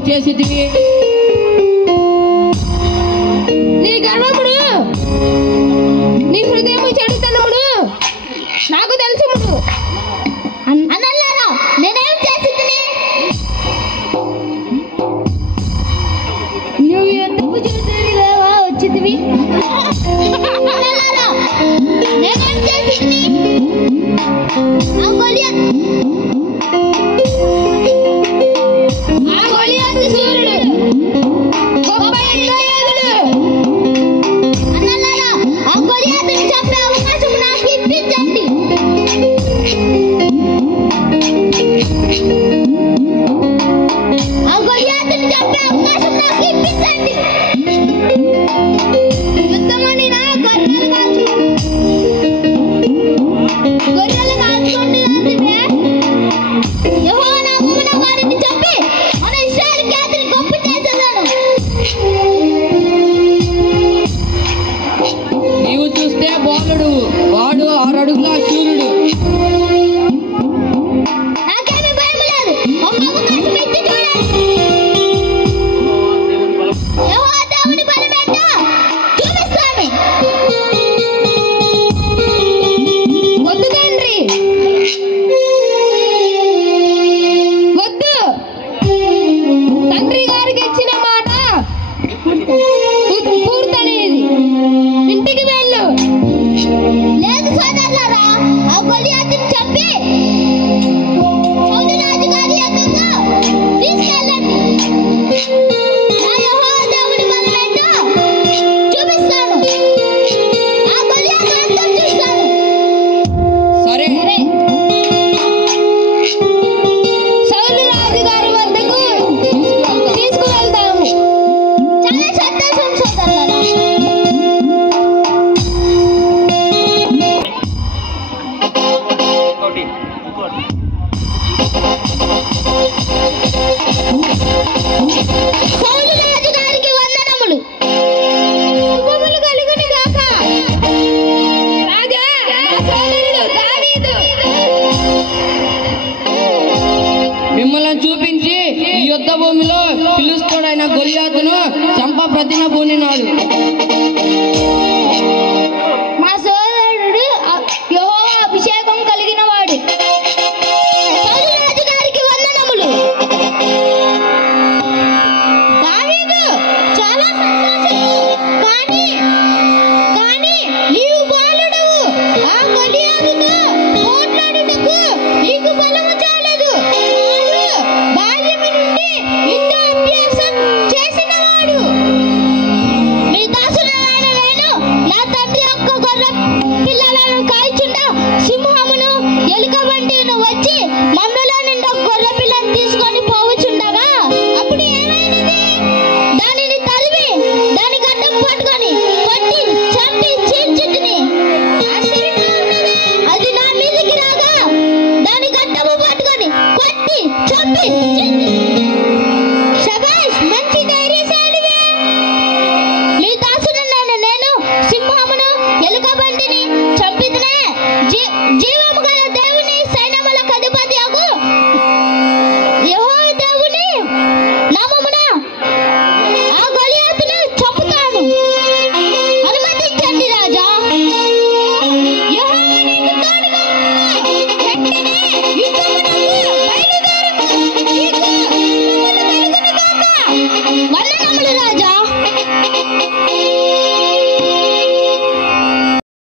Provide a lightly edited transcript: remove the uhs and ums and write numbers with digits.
ఇచ్చేసితివి. నీ గర్వముడు, నీ హృదయము చెడుతనముడు నాకు తెలుసుముడు. అన్నల్లారా నేనేం చేసితిని? నువ్వు ఎందుకు చూసేదిలేవా వచ్చితివి? అన్నల్లారా నేనేం చేసితిని? ఆ గొలియాతు సూర్యుడు గొప్ప యుద్ధయోధుడు. అన్నల్లారా ఆ గొలియాతుని చంపే అవకాశం నాకు ఇప్పించండి. ఆ గొలియాతుని చంపే అవకాశం నాకు ఇప్పించండి. యుద్ధమని నా గొర్రెలు కాల్చుకుంటున్నావే. యెహోవా నామమున వారిని చంపి మన ఇశ్రాయేలు ఖ్యాతిని గొప్ప చేసేదాను. నీవు చూస్తే బాలుడు, వాడు 6 అడుగుల సూర్యుడు. నాకేమీ భయం లేదు. ఒక్క అవకాశం ఇచ్చి చూడండి. యెహోవా దేవుని బలమేంటో చూపిస్తాను. వద్దు తండ్రి, వద్దు. తండ్రి గారికి ఇచ్చిన మాట పూర్తనేది. ఇంటికి వెళ్ళు. లేదు సోదరులారా, ఆ గొలియాతుని చంపి సౌలు రాజు గారి యొద్దకు తీసుకెళ్ళండి. నా యెహోవా దేవుని బలమేంటో చూపిస్తాను. ఆ గొలియాతు అంతం చూస్తాను. సరే, సౌలు రాజు గారి వద్దకు తీసుకువెళ్తాము. చాలా సంతోషం సోదరులారా. సౌలు రాజు గారికి వందనములు. శుభములు కలుగును గాక. రాజా, నా సోదరుడు దావీదు మిమ్మల్ని చూపించి ఈ యుద్ధ భూమిలో పిలుస్తాడైన గొలియాతును చంప ప్రతిన పూనినాడు. మా సోదరుడు యెహోవా అభిషేకం కలిగిన వాడు. సౌలు రాజు గారికి వందనములు. దావీదు చాలా సంతోషము. కానీ నీవు బాలుడవు. ఆ గొలియాతుతో పోట్లాడుటకు నీకు బలము చాలదు. వాడు బాల్యము నుండి యుద్ధ అభ్యాసం చేసినవాడు. మీ దాసుడనైన నేను నా తండ్రి యొక్క గొర్రె పిల్లలను కాల్చుండ సింహమును ఎలుకబంటిను వచ్చి మందలో నిండా గొర్రె పిల్లను తీసుకొని పోవచుండగా అప్పుడు ఏమైనది? దానిని తరిమి దాని గడ్డం పట్టుకొని కొట్టి చంపి చీల్చితిని. అది నా మీదకి రాగా దాని గడ్డము పట్టుకొని కొట్టి చంపి చీల్చితిని. శభాష్, మంచి ధైర్యశాలివే. మీ దాసుడనైన నేను సింహమును ఎలుకబంటిని చంపితినే. జీవము గల దేవుని సైన్యములకు అధిపతియగు యెహోవా దేవుని నామమున ఆ గొలియాతును చంపుతాను. అనుమతించండి రాజా. యెహోవా నీకు తోడుగా ఉన్నాడు. వెంటనే యుద్ధమునకు బయలుదేరుము. నీకు శుభములు కలుగును గాక.